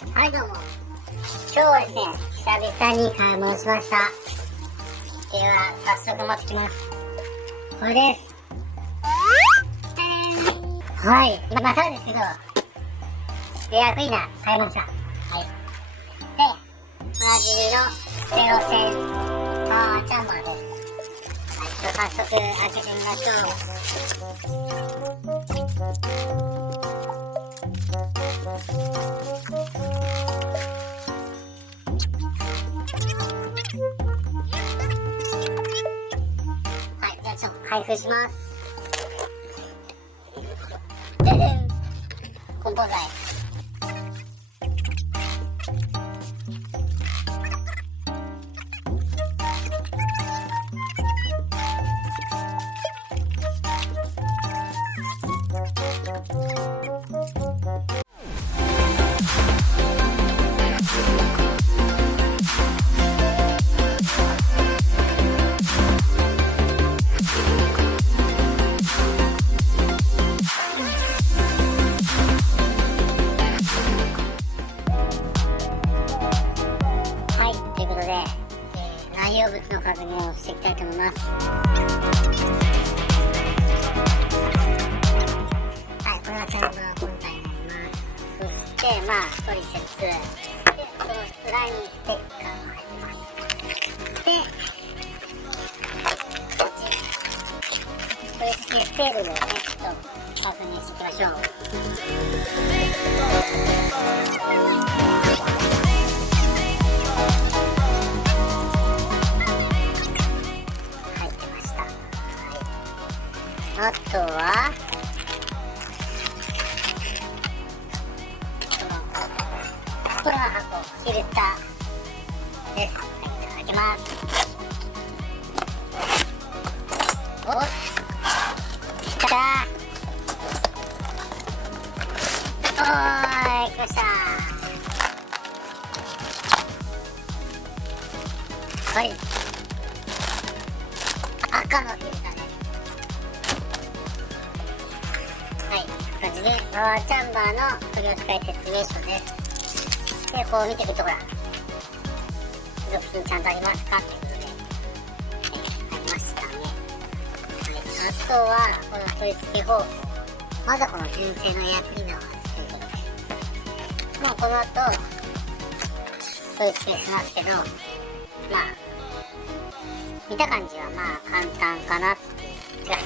はい、どうも。今日はですね、久々に買い物しました。では、早速持ってきます。これです。はい。またですけど、エアクリーナー買いました。はい。で、おなじみの01000パワーチャンバーです。はい。早速開けてみましょう。はい。じゃあちょっと開封します。ででん。梱包材。ということで、内容物の確認をしていきたいと思います。はい、これはチャンバー本体になります。そして、トリセツ。で、この裏にステッカーが入ってます。で、こっち。これステーブルをね、ちょっと確認していきましょう。あとはこれは箱、フィルターです。はい、開けます。おっ、来たー。おーい、来ましたー。はい、赤のフィルターです。はい、こんな感じでパワーチャンバーの取り扱い説明書です。で、こう見ていくとほら、付属品ちゃんとありますかっていうことで、ありましたね。はい、あとは、この取り付け方法。まだこの純正のエアクリーナーを外してるけど、もうこの後、取り付けしますけど、見た感じは簡単かなっていう、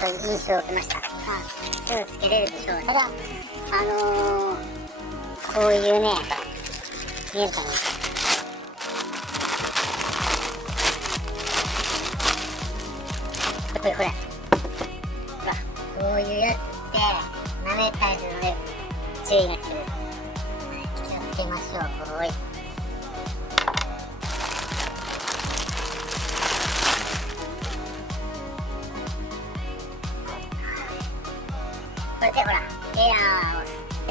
そういう印象を受けました。すぐつけれるでしょう。ただ、こういうね、見えるかな。これ。ほら、こういうやつって舐めたりするので注意が必要です。気をつけましょう。これでほら、エアーを吸って、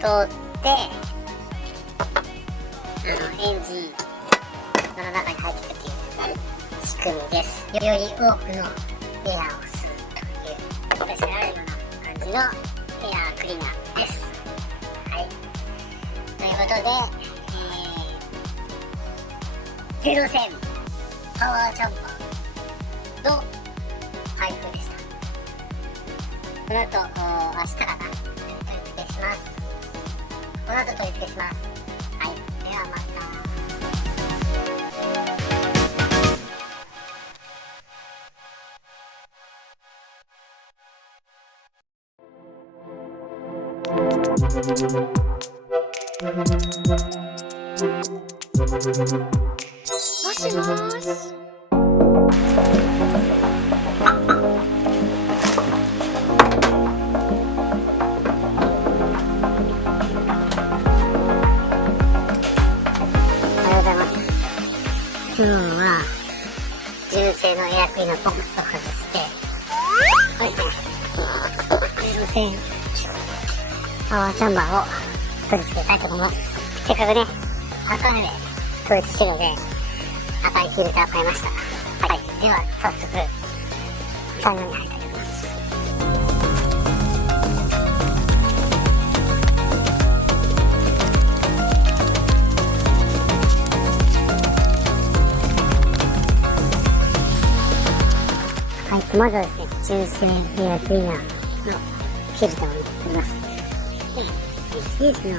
通って、エンジンの中に入っていくっていう仕組みです。より多くのエアーを吸うという、プレッシャーあるような感じのエアークリーナーです。はい。ということで、01000パワーチャンバーの開封でした。この後、明日かな、取り付けします。この後取り付けします。はい。ではまた。もしもーし。今日は純正のエアクリーナーボックスを外して、これですね、01000パワーチャンバーを取り付けたいと思います。せっかくね、赤で統一してるので、赤いフィルターを買いました。はい、では早速作業に入りたいと思います。まずはですね、純正エアクリーナーのフィルターを取ります。で、シリーズの、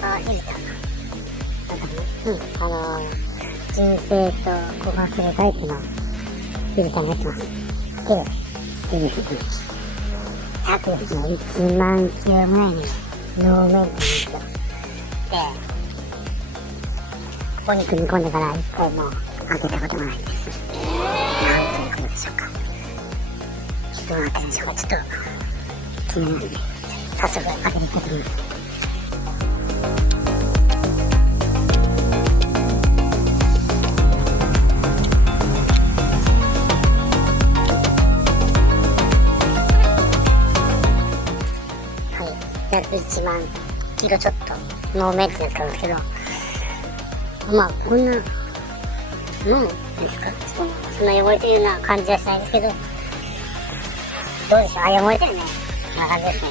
パワーフィルター純正と交換するタイプのフィルターになってます。でですね、約ですね、1万キロぐらいのノーメンテなんですよ。で、ここに組み込んでから一回も開けたこともないです。なんということでしょうか。どうなってるんでしょうか。ちょっと気になりますね。早速開けていきたいと思います。約1万キロちょっとノーメンテナンスなんですけど、まあこんなもんですか。ちょっとそんな汚れてるような感じはしないですけど、どうでしょう。汚れてるね。こんな感じですね。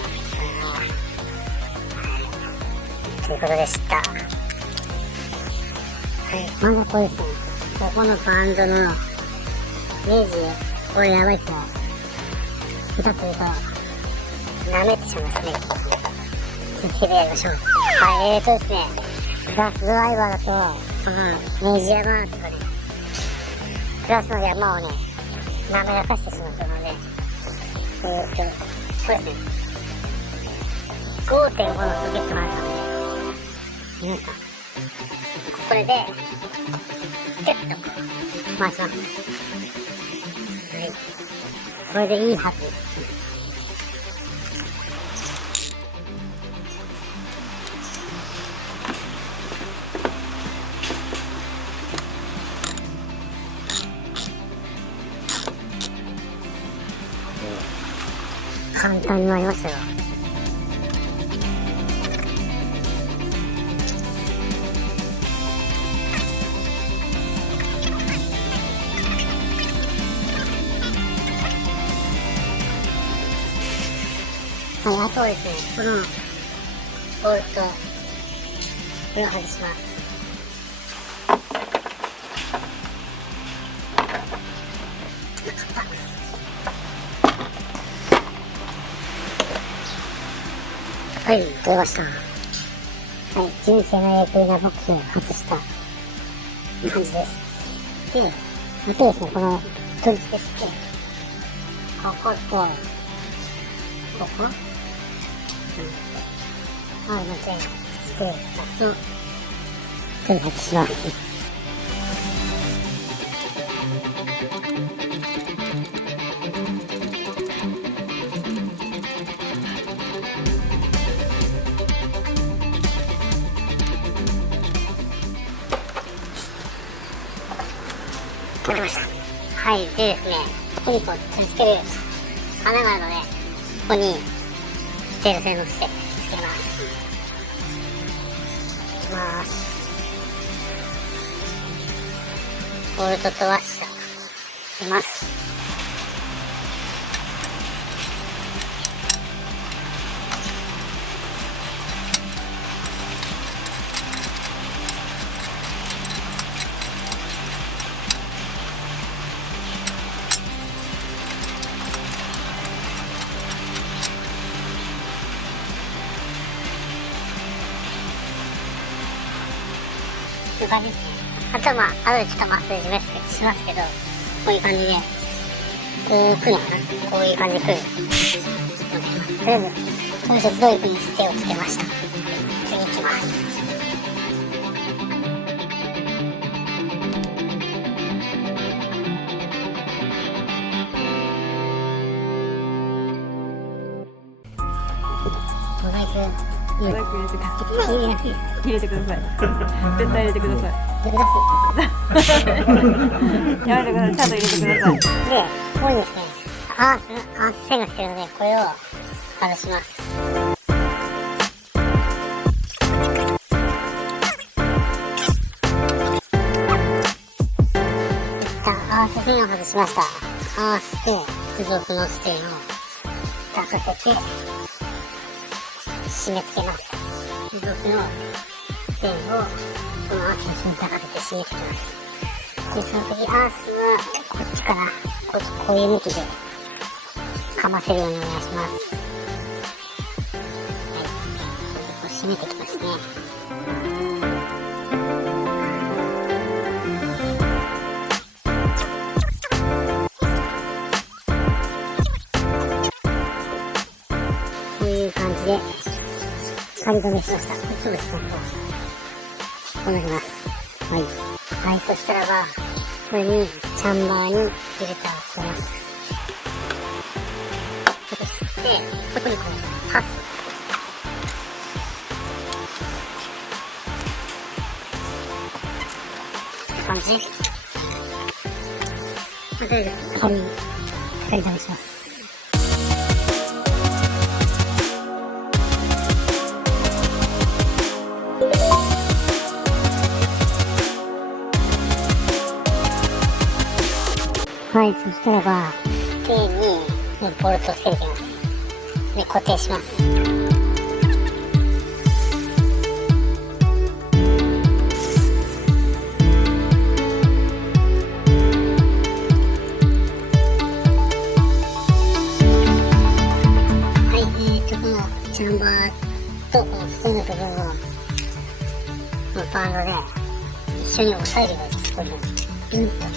ということでした。はい、まずこれですね、ここのバンドのネジ、これやばいっすね。2つ見たら舐めてしまいますね。気をつけてやりましょう。はい、ですね、ガスドライバーだと、そのネジ山とかね、ガスの山をね、滑らかしてしまったので、そうですね、5.5 のソケットがあるので、見えますか？これで、ギュッと回します。はい。これでいいはずです。簡単に割りましたよ。はい、あとはですね、このボルト、これを外します。はい、取れました。はい、純正のエアクリーナーボックスを外した感じです。で、あとですね、この取り付けして、ここと、ここのチェーンして、2つを取り外します。取れました。はい、でですね、ここにこう取り付ける穴があるので、ここにジェル線のしてつけます。ボルトとワッシャー入れます。こういう感じですね。あとはまあ、後でちょっと麻酔しますけど、こういう感じで、こう来るのかな、こういう感じで来る。とりあえず、当初どういう風に手をつけました。次行きます。モザイク入れてください。絶対入れてください。やめてください。ちゃんと入れてください。で、ここにですね、アース線が来てるので、これを外します。アース線を外しました。アースで付属のステンを抱かせて締め付けます。付属のステンをこのアースの下に抱かせて締め付けます。で、その時アースはこっちからこういう向きでかませるようにお願いします。はい、こう締めてきますね。こういう感じで仮止めしました。そうですね。こうなります。はい。はい、そしたらば、これにチャンバーにフィルターをつけます。そして、ここにこう、サッと。こんな感じ。とりあえず、軽い仮止めします。はい、そしたらば、ステーにボルトをつけていきます。で、固定します。はい、このチャンバーとこのステーの部分を、このバンドで一緒に押さえるように、こういうふうに、ピンとね、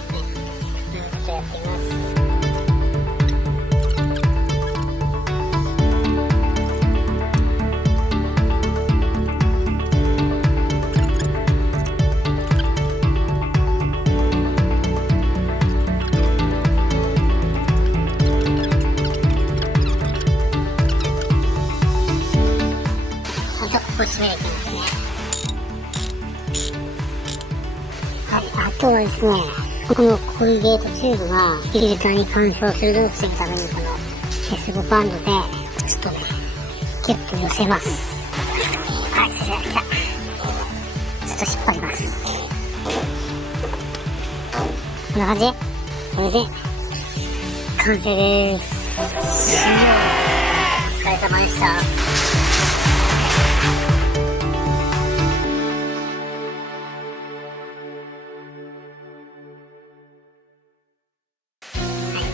やっています。あとここ締めていきますね。はい、あとはですね、このコルゲートチューブがフィルターに干渉するのを防ぐためにこの結合バンドでちょっとね、ギュッと寄せます。はい、それで来た。ちょっと引っ張ります。こんな感じ。これで完成です。お疲れ様でした。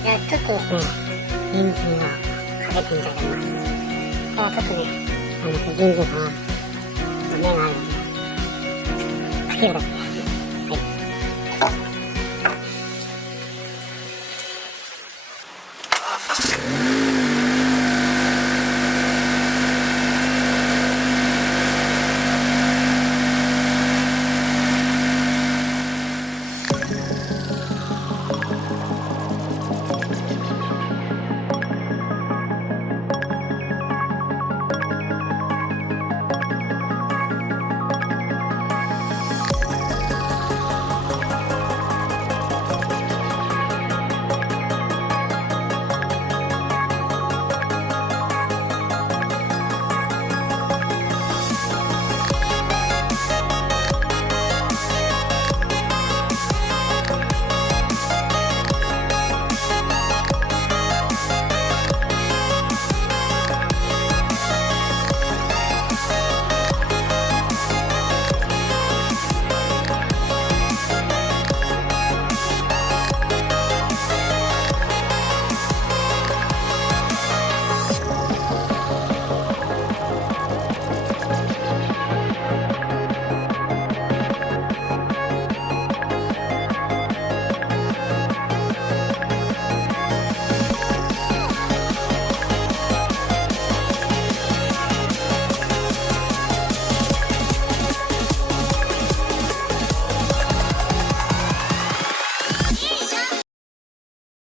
じゃあちょっとですね、エンジンをかけてみたいと思います。ちょっとね、エンジンさんは目があるので、かけるだけです。